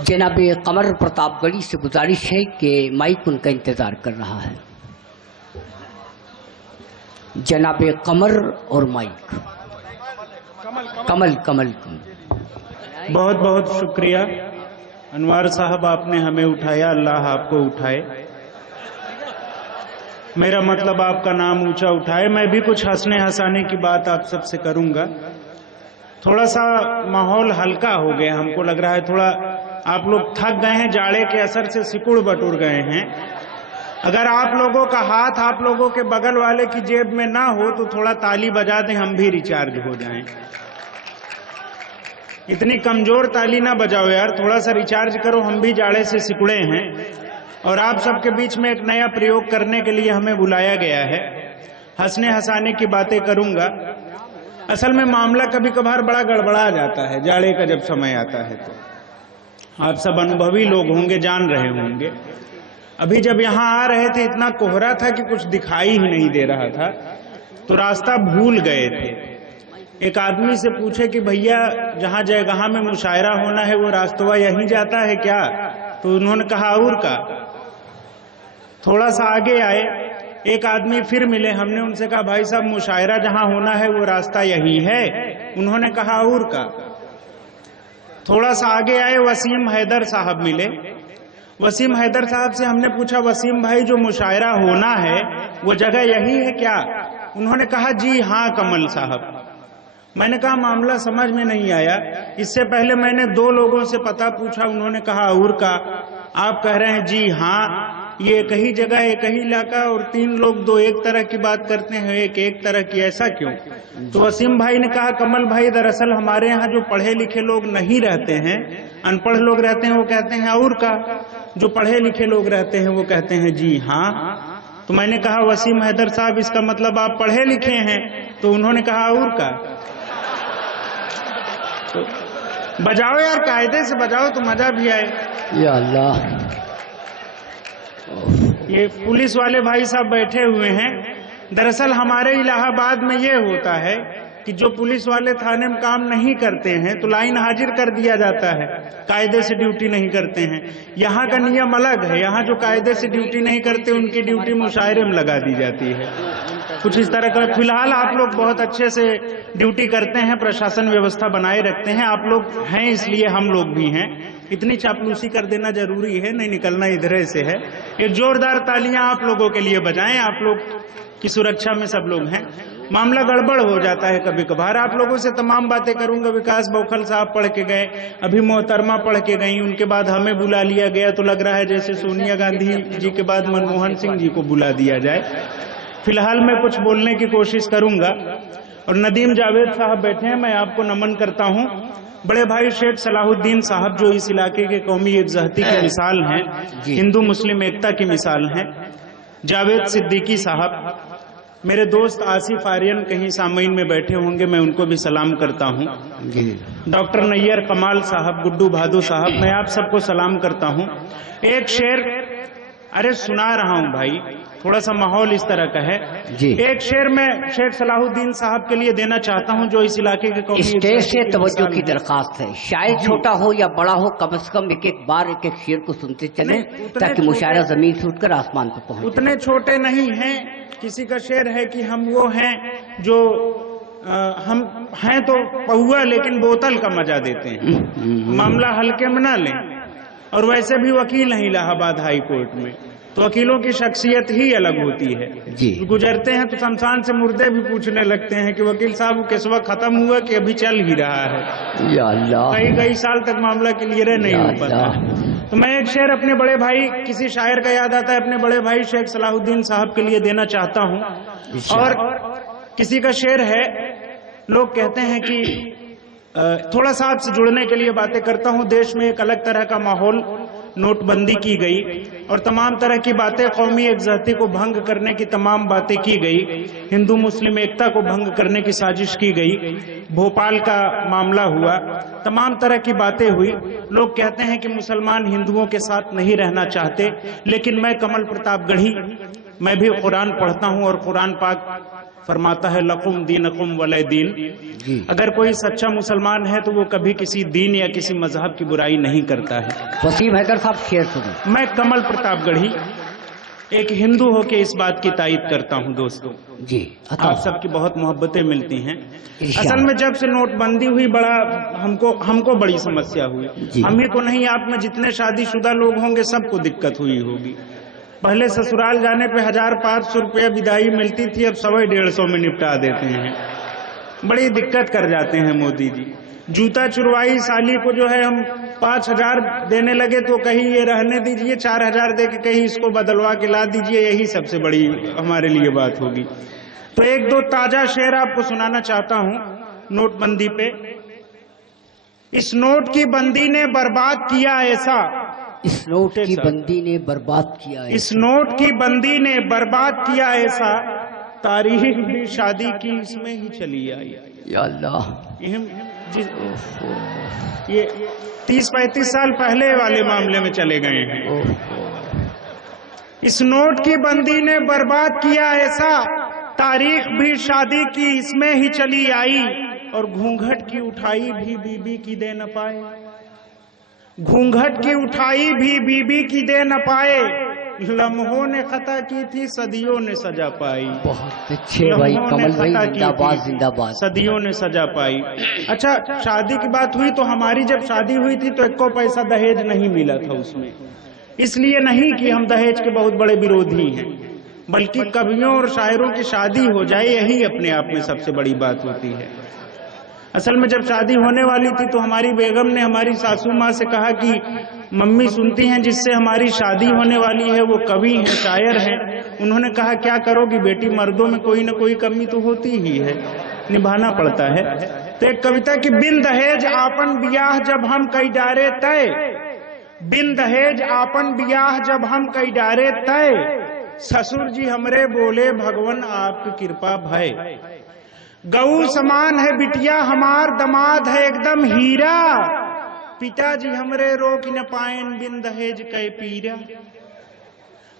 जनाब कमर प्रतापगढ़ी से गुजारिश है कि माइक उनका इंतजार कर रहा है। जनाब कमर और माइक। कमल कमल बहुत बहुत शुक्रिया अनवार साहब, आपने हमें उठाया, अल्लाह आपको उठाए। मेरा मतलब आपका नाम ऊंचा उठाए। मैं भी कुछ हंसने हंसाने की बात आप सबसे करूंगा। थोड़ा सा माहौल हल्का हो गया, हमको लग रहा है थोड़ा आप लोग थक गए हैं, जाड़े के असर से सिकुड़ बटुर गए हैं। अगर आप लोगों का हाथ आप लोगों के बगल वाले की जेब में ना हो तो थोड़ा ताली बजा दें, हम भी रिचार्ज हो जाएं। इतनी कमजोर ताली ना बजाओ यार, थोड़ा सा रिचार्ज करो, हम भी जाड़े से सिकुड़े हैं। और आप सबके बीच में एक नया प्रयोग करने के लिए हमें बुलाया गया है। हंसने हंसाने की बातें करूंगा। असल में मामला कभी कभार बड़ा गड़बड़ा जाता है जाड़े का जब समय आता है। तो आप सब अनुभवी लोग होंगे, जान रहे होंगे। अभी जब यहाँ आ रहे थे इतना कोहरा था कि कुछ दिखाई ही नहीं दे रहा था, तो रास्ता भूल गए थे। एक आदमी से पूछे कि भैया जहाँ जयगहाँ में मुशायरा होना है वो रास्तवा यहीं जाता है क्या? तो उन्होंने कहा और का। थोड़ा सा आगे आए, एक आदमी फिर मिले, हमने उनसे कहा भाई साहब मुशायरा जहाँ होना है वो रास्ता यही है? उन्होंने कहा और का। थोड़ा सा आगे आए, वसीम हैदर साहब मिले। वसीम हैदर साहब से हमने पूछा वसीम भाई जो मुशायरा होना है वो जगह यही है क्या? उन्होंने कहा जी हाँ कमल साहब। मैंने कहा मामला समझ में नहीं आया। इससे पहले मैंने 2 लोगों से पता पूछा, उन्होंने कहा और का। आप कह रहे हैं जी हाँ, ये एक ही जगह है, एक ही इलाका, और 3 लोग 2 एक तरह की बात करते हैं, एक एक तरह की, ऐसा क्यों? तो वसीम भाई ने कहा कमल भाई दरअसल हमारे यहाँ जो पढ़े लिखे लोग नहीं रहते हैं, अनपढ़ लोग रहते हैं, वो कहते हैं और का। जो पढ़े लिखे लोग रहते हैं वो कहते हैं जी हाँ। तो मैंने कहा वसीम हैदर साहब इसका मतलब आप पढ़े लिखे हैं? तो उन्होंने कहा और का। तो बजाओ यार, कायदे से बजाओ तो मजा भी आए। या अल्लाह। ये पुलिस वाले भाई साहब बैठे हुए हैं। दरअसल हमारे इलाहाबाद में ये होता है कि जो पुलिस वाले थाने में काम नहीं करते हैं तो लाइन हाजिर कर दिया जाता है, कायदे से ड्यूटी नहीं करते हैं। यहाँ का नियम अलग है, यहाँ जो कायदे से ड्यूटी नहीं करते उनकी ड्यूटी मुशायरे में लगा दी जाती है। कुछ इस तरह का। फिलहाल आप लोग बहुत अच्छे से ड्यूटी करते हैं, प्रशासन व्यवस्था बनाए रखते हैं। आप लोग हैं इसलिए हम लोग भी हैं। इतनी चापलूसी कर देना जरूरी है नहीं, निकलना इधर से है। एक जोरदार तालियां आप लोगों के लिए बजाएं, आप लोग की सुरक्षा में सब लोग हैं। मामला गड़बड़ हो जाता है कभी कभार। आप लोगों से तमाम बातें करूंगा। विकास बौखल साहब पढ़ के गए, अभी मोहतरमा पढ़ के गई, उनके बाद हमें बुला लिया गया। तो लग रहा है जैसे सोनिया गांधी जी के बाद मनमोहन सिंह जी को बुला दिया जाए। फिलहाल मैं कुछ बोलने की कोशिश करूंगा। और नदीम जावेद साहब बैठे हैं, मैं आपको नमन करता हूं। बड़े भाई शेख सलाहुद्दीन साहब जो इस इलाके के कौमी एकजहती की मिसाल हैं, हिंदू मुस्लिम एकता की मिसाल हैं। जावेद सिद्दीकी साहब, मेरे दोस्त आसिफ आर्यन कहीं सामईन में बैठे होंगे, मैं उनको भी सलाम करता हूं। डॉक्टर नैयर कमाल साहब, गुड्डू भादू साहब, मैं आप सबको सलाम करता हूं। एक शेर, अरे सुना रहा हूं भाई, थोड़ा सा माहौल इस तरह का है जी। एक शेर मैं शेख सलाहुद्दीन साहब के लिए देना चाहता हूं जो इस इलाके के स्टेज से तवज्जो की दरखास्त है। शायद छोटा हो या बड़ा हो, कम से कम एक एक बार एक एक शेर को सुनते चले ताकि मुशायरा जमीन से उठकर आसमान पर पहुंचे। उतने छोटे नहीं हैं। किसी का शेर है कि हम वो हैं जो हम हैं तो पहुआ लेकिन बोतल का मजा देते हैं। मामला हल्के में ना लें। और वैसे भी वकील हैं इलाहाबाद हाई कोर्ट में, तो वकीलों की शख्सियत ही अलग होती है जी। गुजरते हैं तो शमशान से मुर्दे भी पूछने लगते हैं कि वकील साहब वो केसवा खत्म हुआ कि अभी चल ही रहा है। या अल्लाह। कई साल तक मामला क्लियर नहीं हो पाता। तो मैं एक शेर अपने बड़े भाई, किसी शायर का याद आता है, अपने बड़े भाई शेख सलाहुद्दीन साहब के लिए देना चाहता हूँ। और किसी का शेर है, लोग कहते हैं कि थोड़ा सा आपसे जुड़ने के लिए बातें करता हूँ। देश में एक अलग तरह का माहौल, नोटबंदी की गई और तमाम तरह की बातें, कौमी एकजहती को भंग करने की तमाम बातें की गई, हिंदू मुस्लिम एकता को भंग करने की साजिश की गई, भोपाल का मामला हुआ, तमाम तरह की बातें हुई। लोग कहते हैं कि मुसलमान हिंदुओं के साथ नहीं रहना चाहते, लेकिन मैं कमल प्रतापगढ़ी, मैं भी कुरान पढ़ता हूँ और कुरान पाक फरमाता है लकुम दीनकुम वले दीन। जी। अगर कोई सच्चा मुसलमान है तो वो कभी किसी दीन या किसी मजहब की बुराई नहीं करता है। वसीम हैदर साहब शेर सुनो। मैं कमल प्रतापगढ़ी एक हिंदू होके इस बात की तायद करता हूं दोस्तों। जी। आप सबकी बहुत मोहब्बतें मिलती हैं। इरशाद। असल में जब से नोटबंदी हुई बड़ा हमको बड़ी समस्या हुई। जी। हम ही को नहीं, आप में जितने शादीशुदा लोग होंगे सबको दिक्कत हुई होगी। पहले ससुराल जाने पे 1500 रुपया विदाई मिलती थी, अब 150 में निपटा देते हैं। बड़ी दिक्कत कर जाते हैं मोदी जी। जूता चुरवाई साली को जो है हम 5000 देने लगे तो कहीं ये रहने दीजिए, 4000 दे के कहीं इसको बदलवा के ला दीजिए, यही सबसे बड़ी हमारे लिए बात होगी। तो एक दो ताजा शेर आपको सुनाना चाहता हूं नोटबंदी पे। इस नोट की बंदी ने बर्बाद किया ऐसा, इस नोट की बंदी ने बर्बाद किया है। इस नोट की बंदी ने बर्बाद किया ऐसा, तारीख भी शादी की इसमें ही चली आई। या अल्लाह। ये 30-35 साल पहले वाले मामले में चले गए हैं। इस नोट की बंदी ने बर्बाद किया ऐसा, तारीख भी शादी की इसमें ही चली आई, और घूंघट की उठाई भी बीबी की दे न पाए। घूंघट की उठाई भी बीबी की दे न पाए, लम्हों ने खता की थी सदियों ने सजा पाई। बहुत अच्छे भाई कमल भाई, जिंदाबाद जिंदाबाद। सदियों ने सजा पाई। अच्छा, शादी की बात हुई तो हमारी जब शादी हुई थी तो 1 पैसा दहेज नहीं मिला था उसमें। इसलिए नहीं कि हम दहेज के बहुत बड़े विरोधी हैं, बल्कि कवियों और शायरों की शादी हो जाए यही अपने आप में सबसे बड़ी बात होती है। असल में जब शादी होने वाली थी तो हमारी बेगम ने हमारी सासू माँ से कहा कि मम्मी सुनती हैं जिससे हमारी शादी होने वाली है वो कवि हैं, शायर हैं। उन्होंने कहा क्या करोगी बेटी, मर्दों में कोई न कोई कमी तो होती ही है, निभाना पड़ता है। तो एक कविता की बिन दहेज आपन बियाह जब हम कई डारे तय, बिन दहेज आपन बियाह जब हम कई डारे तय, ससुर जी हमरे बोले भगवान आपकी कृपा भय। गऊ समान है बिटिया हमार, दमाद है एकदम हीरा, पिताजी हमरे रोक न पाएन बिन दहेज कै पीरा।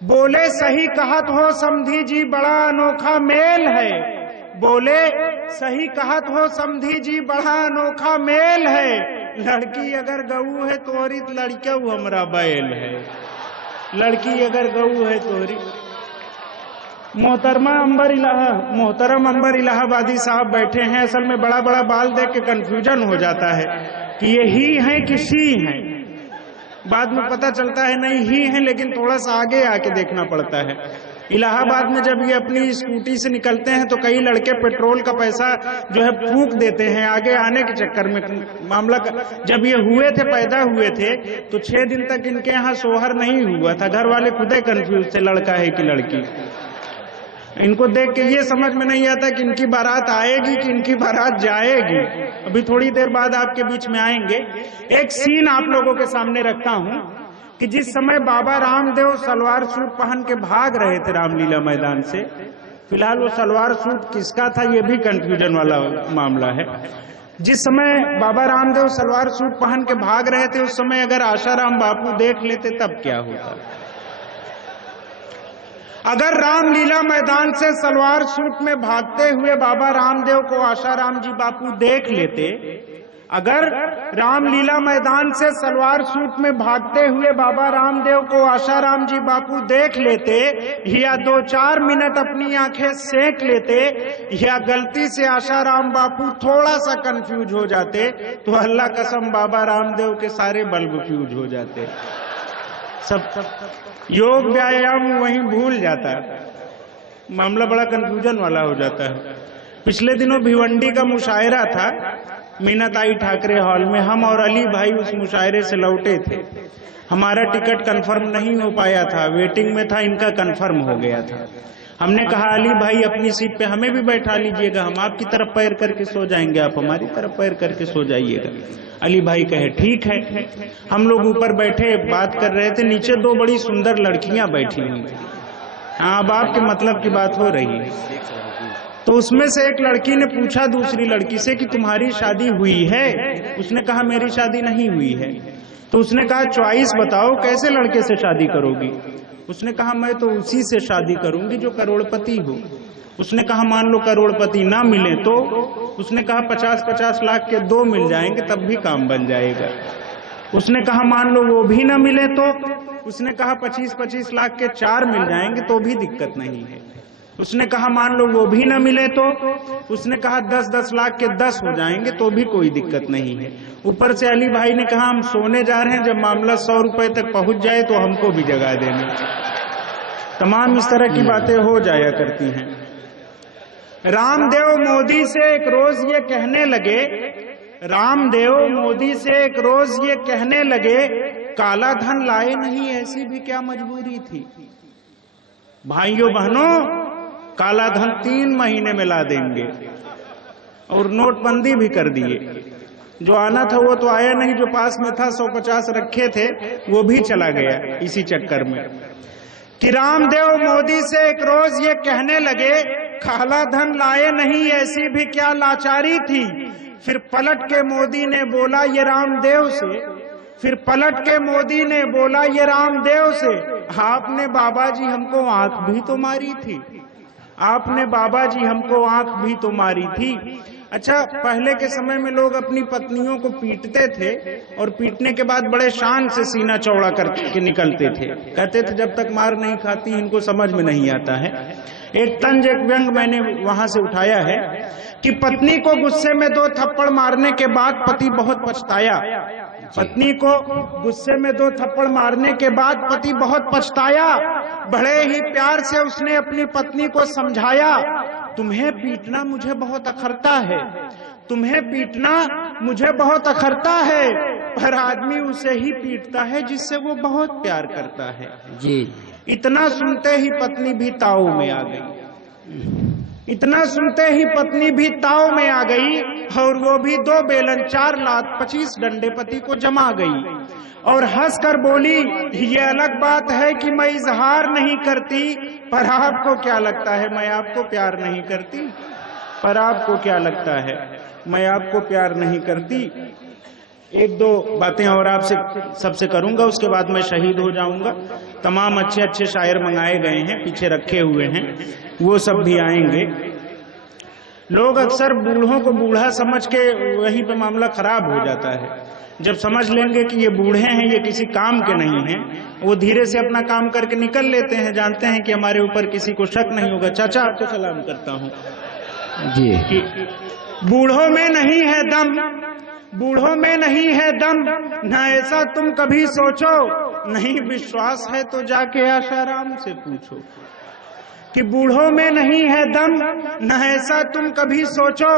बोले सही कहत हो समधी जी बड़ा अनोखा मेल है, बोले सही कहत हो समधी जी बड़ा अनोखा मेल है, लड़की अगर गऊ है तोरी लड़का हमरा बैल है, लड़की अगर गऊ है तोरी। मोहतरम अंबर इलाहाबादी साहब बैठे हैं। असल में बड़ा बड़ा बाल देख के कंफ्यूजन हो जाता है कि ये ही हैं कि सी हैं। बाद में पता चलता है नहीं ही हैं, लेकिन थोड़ा सा आगे आके देखना पड़ता है। इलाहाबाद में जब ये अपनी स्कूटी से निकलते हैं तो कई लड़के पेट्रोल का पैसा जो है फूंक देते हैं आगे आने के चक्कर में। मामला जब ये हुए थे, पैदा हुए थे, तो 6 दिन तक इनके यहाँ सोहर नहीं हुआ था। घर वाले खुदे कंफ्यूज थे लड़का है कि लड़की। इनको देख के ये समझ में नहीं आता कि इनकी बारात आएगी कि इनकी बारात जाएगी। अभी थोड़ी देर बाद आपके बीच में आएंगे। एक सीन आप लोगों के सामने रखता हूं कि जिस समय बाबा रामदेव सलवार सूट पहन के भाग रहे थे रामलीला मैदान से, फिलहाल वो सलवार सूट किसका था ये भी कंफ्यूजन वाला मामला है। जिस समय बाबा रामदेव सलवार सूट पहन के भाग रहे थे उस समय अगर आशाराम बापू देख लेते तब क्या होता। अगर रामलीला मैदान से सलवार सूट में भागते हुए बाबा रामदेव को आशाराम जी बापू देख लेते, अगर रामलीला मैदान से सलवार सूट में भागते हुए बाबा रामदेव को आशाराम जी बापू देख लेते, या 2-4 मिनट अपनी आंखें सेक लेते, या गलती से आशाराम बापू थोड़ा सा कंफ्यूज हो जाते, तो अल्लाह कसम बाबा रामदेव के सारे बल्ब फ्यूज हो जाते। सब योग व्यायाम वहीं भूल जाता है, मामला बड़ा कंफ्यूजन वाला हो जाता है। पिछले दिनों भिवंडी का मुशायरा था मीनाताई ठाकरे हॉल में। हम और अली भाई उस मुशायरे से लौटे थे। हमारा टिकट कंफर्म नहीं हो पाया था, वेटिंग में था, इनका कंफर्म हो गया था। हमने कहा अली भाई अपनी सीट पे हमें भी बैठा लीजिएगा, हम आपकी तरफ पैर करके सो जाएंगे, आप हमारी तरफ पैर करके सो जाइएगा। अली भाई कहे ठीक है। हम लोग ऊपर बैठे बात कर रहे थे, नीचे 2 बड़ी सुंदर लड़कियां बैठी हुई थी। हाँ, अब आपके मतलब की बात हो रही है। तो उसमें से एक लड़की ने पूछा दूसरी लड़की से कि तुम्हारी शादी हुई है? उसने कहा मेरी शादी नहीं हुई है। तो उसने कहा चॉइस बताओ कैसे लड़के से शादी करोगी? उसने कहा मैं तो उसी से शादी करूंगी जो करोड़पति हो। उसने कहा मैं तो उसी से शादी करूंगी जो करोड़पति हो। उसने कहा मान लो करोड़पति ना मिले तो, उसने कहा 50-50 लाख के 2 मिल जाएंगे तब भी काम बन जाएगा। उसने कहा मान लो वो भी ना मिले तो, उसने कहा 25-25 लाख के 4 मिल जाएंगे तो भी दिक्कत नहीं है। उसने कहा मान लो वो भी ना मिले तो, उसने कहा 10-10 लाख के 10 हो जाएंगे तो भी कोई दिक्कत नहीं है। ऊपर से अली भाई ने कहा हम सोने जा रहे हैं, जब मामला 100 रुपए तक पहुंच जाए तो हमको भी जगा देना। तमाम इस तरह की बातें हो जाया करती हैं। रामदेव मोदी से एक रोज ये कहने लगे, रामदेव मोदी से एक रोज ये कहने लगे, काला धन लाए नहीं ऐसी भी क्या मजबूरी थी। भाइयों बहनों, काला धन 3 महीने में ला देंगे और नोटबंदी भी कर दिए। जो आना था वो तो आया नहीं, जो पास में था 150 रखे थे वो भी चला गया इसी चक्कर में। कि रामदेव मोदी से एक रोज ये कहने लगे, काला धन लाए नहीं ऐसी भी क्या लाचारी थी। फिर पलट के मोदी ने बोला ये रामदेव से, फिर पलट के मोदी ने बोला ये रामदेव से, आपने बाबा जी हमको आंख भी तो मारी थी, आपने बाबा जी हमको आंख भी तो मारी थी। अच्छा, पहले के समय में लोग अपनी पत्नियों को पीटते थे और पीटने के बाद बड़े शान से सीना चौड़ा करके निकलते थे। कहते थे जब तक मार नहीं खाती इनको समझ में नहीं आता है। एक तंज, एक व्यंग मैंने वहां से उठाया है कि पत्नी को गुस्से में 2 थप्पड़ मारने के बाद पति बहुत पछताया। पत्नी को गुस्से में 2 थप्पड़ मारने के बाद पति बहुत पछताया। बड़े ही प्यार से उसने अपनी पत्नी को समझाया, तुम्हें पीटना मुझे बहुत अखरता है, तुम्हें पीटना मुझे बहुत अखरता है, पर आदमी उसे ही पीटता है जिससे वो बहुत प्यार करता है। जी। इतना सुनते ही पत्नी भी ताऊ में आ गई, इतना सुनते ही पत्नी भी ताव में आ गई और वो भी 2 बेलन 4 लात 25 डंडे पति को जमा गई और हंसकर बोली, ये अलग बात है कि मैं इजहार नहीं करती, पर आपको क्या लगता है मैं आपको प्यार नहीं करती, पर आपको क्या लगता है मैं आपको प्यार नहीं करती। 1-2 बातें और आपसे सबसे करूंगा, उसके बाद मैं शहीद हो जाऊंगा। तमाम अच्छे अच्छे शायर मंगाए गए हैं, पीछे रखे हुए हैं, वो सब भी आएंगे। लोग अक्सर बूढ़ों को बूढ़ा समझ के वहीं पे मामला खराब हो जाता है। जब समझ लेंगे कि ये बूढ़े हैं, ये किसी काम के नहीं हैं, वो धीरे से अपना काम करके निकल लेते हैं, जानते हैं कि हमारे ऊपर किसी को शक नहीं होगा। चाचा आपको सलाम करता हूँ जी। कि बूढ़ों में नहीं है दम, बूढ़ों में नहीं है दम, ना ऐसा तुम कभी सोचो, नहीं विश्वास है तो जाके आशाराम से पूछो। कि बूढ़ों में नहीं है दम, न ऐसा तुम कभी सोचो,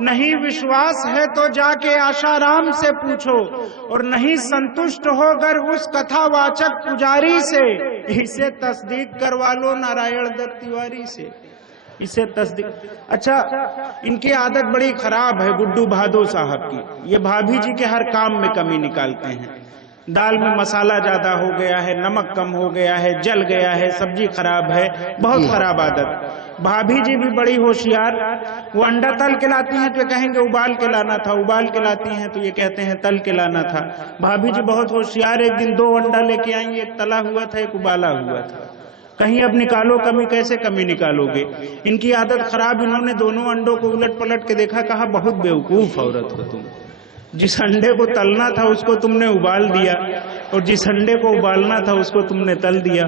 नहीं विश्वास है तो जाके आशाराम से पूछो, और नहीं संतुष्ट होकर उस कथावाचक पुजारी से, इसे तस्दीक करवा लो नारायण दत्त तिवारी से, इसे तस्दीक। अच्छा, इनकी आदत बड़ी खराब है गुड्डू भादो साहब की। ये भाभी जी के हर काम में कमी निकालते हैं। दाल में मसाला ज्यादा हो गया है, नमक कम हो गया है, जल गया है, सब्जी खराब है, बहुत खराब आदत। भाभी जी भी बड़ी होशियार, वो अंडा तल के लाती हैं तो कहेंगे उबाल के लाना था, उबाल के लाती हैं तो ये कहते हैं तल के लाना था। भाभी जी बहुत होशियार, एक दिन 2 अंडा लेके आएंगे, एक तला हुआ था एक उबाला हुआ था। कहीं अब निकालो कमी, कैसे कमी निकालोगे? इनकी आदत खराब। इन्होंने दोनों अंडों को उलट पलट के देखा, कहा बहुत बेवकूफ औरत हो तुम, जिस अंडे को तलना था उसको तुमने उबाल दिया और जिस अंडे को उबालना था उसको तुमने तल दिया।